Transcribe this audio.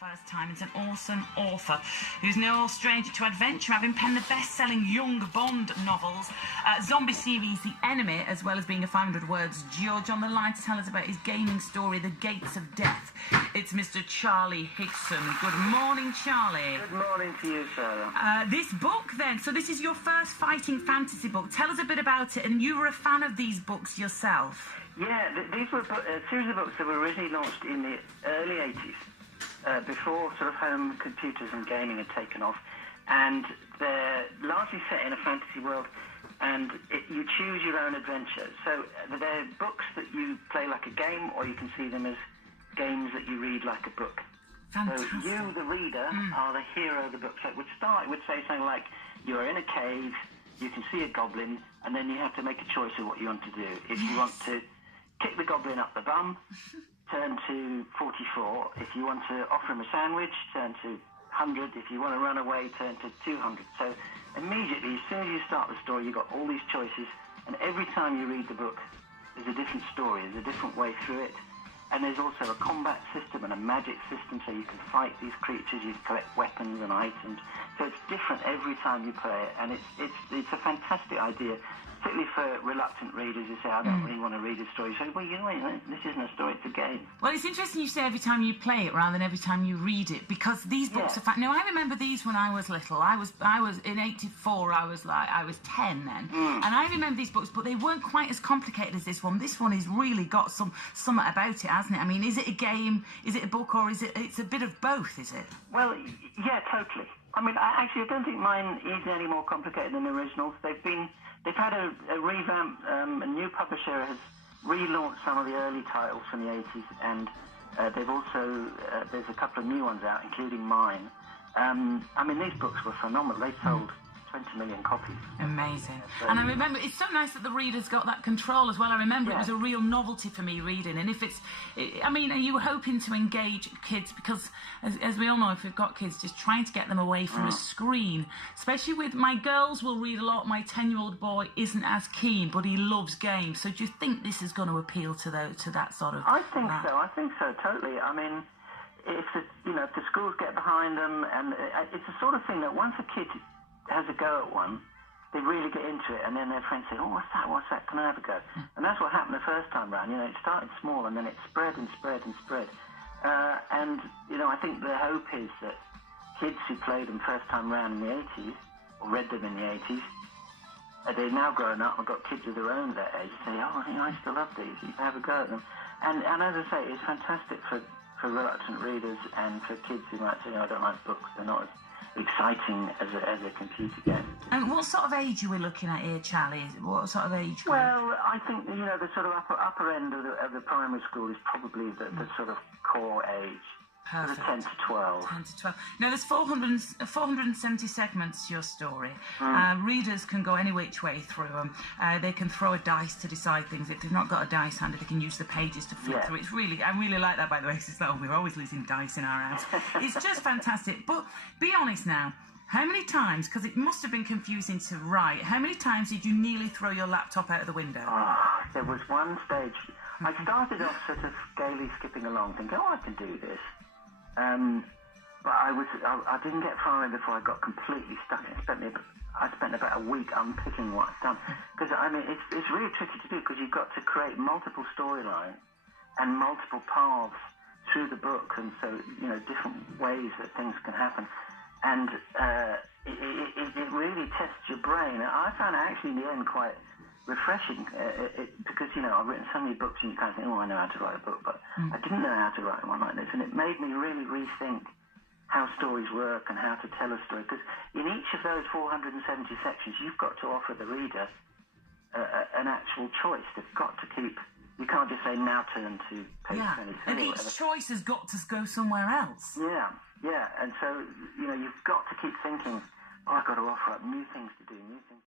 First time, it's an awesome author who's no stranger to adventure, having penned the best-selling young Bond novels, zombie series The Enemy, as well as being a 500 words judge. On the line to tell us about his gaming story, The Gates of Death, it's Mr. Charlie Higson. Good morning, Charlie. Good morning to you, Sarah. This book, then, so this is your first fighting fantasy book. Tell us a bit about it, and you were a fan of these books yourself. Yeah, these were a series of books that were originally launched in the early 80s. Before sort of home computers and gaming had taken off, and they're largely set in a fantasy world, and you choose your own adventure. So they're books that you play like a game, or you can see them as games that you read like a book. Fantastic. So you, the reader, are the hero of the book. So it would say something like, you're in a cave, you can see a goblin, and then you have to make a choice of what you want to do. If you want to kick the goblin up the bum, turn to 44. If you want to offer him a sandwich, turn to 100. If you want to run away, turn to 200. So immediately, as soon as you start the story, you've got all these choices, and every time you read the book, there's a different story, there's a different way through it, and there's also a combat system and a magic system, so you can fight these creatures, you collect weapons and items. So it's different every time you play it, and it's a fantastic idea. Particularly for reluctant readers who say, I don't really want to read a story. So, well, you know, this isn't a story, it's a game. Well, it's interesting you say every time you play it rather than every time you read it, because these books are now, I remember these when I was little. I was in 84, I was 10 then. And I remember these books, but they weren't quite as complicated as this one. This one has really got something about it, hasn't it? I mean, is it a game, is it a book, or it's a bit of both, is it? Well, yeah, totally. I mean, I don't think mine is any more complicated than the originals. They've had a revamp. A new publisher has relaunched some of the early titles from the 80s, and they've also there's a couple of new ones out, including mine. I mean, these books were phenomenal. They sold 20 million copies. Amazing. And I remember, it's so nice that the readers got that control as well. I remember it was a real novelty for me reading. And if I mean, are you hoping to engage kids? Because as we all know, if we've got kids, just trying to get them away from a screen, especially with my girls will read a lot. My 10-year-old boy isn't as keen, but he loves games. So do you think this is going to appeal to that sort of... I think so, totally. I mean, if the schools get behind them, and it's the sort of thing that once a kid has a go at one, they really get into it, and then their friends say, oh, what's that, can I have a go? And that's what happened the first time round. It started small, and then it spread and spread and spread. And I think the hope is that kids who played them first time round in the 80s, or read them in the 80s, they've now grown up and got kids of their own that age, say, oh, I still love these, you can have a go at them. And as I say, it's fantastic for reluctant readers and for kids who might say, I don't like books, they're not as exciting as a computer game. And what sort of age are we looking at here, Charlie? What sort of age? Well, I think the sort of upper end of the primary school is probably the sort of core age. Perfect. 10 to 12. 10 to 12. Now, there's 470 segments to your story. Readers can go any which way through them. They can throw a dice to decide things. If they've not got a dice handy, they can use the pages to flip through. I really like that, by the way, because it's like, we're always losing dice in our house. It's just fantastic. But be honest now, how many times, because it must have been confusing to write, how many times did you nearly throw your laptop out of the window? Oh, there was one stage. I started off sort of gaily skipping along, thinking, I can do this. But I didn't get far in before I got completely stuck. I spent about a week unpicking what I'd done. Because, I mean, it's really tricky to do, because you've got to create multiple storylines and multiple paths through the book, and so, different ways that things can happen. And it really tests your brain. I found it actually in the end quite refreshing, because, I've written so many books and you kind of think, I know how to write a book, but I didn't know how to write one like this, and it made me really rethink how stories work and how to tell a story, because in each of those 470 sections, you've got to offer the reader an actual choice. They've got to you can't just say, now turn to page 23. And each choice has got to go somewhere else. Yeah, and so, you've got to keep thinking, I've got to offer up new things to do, new things.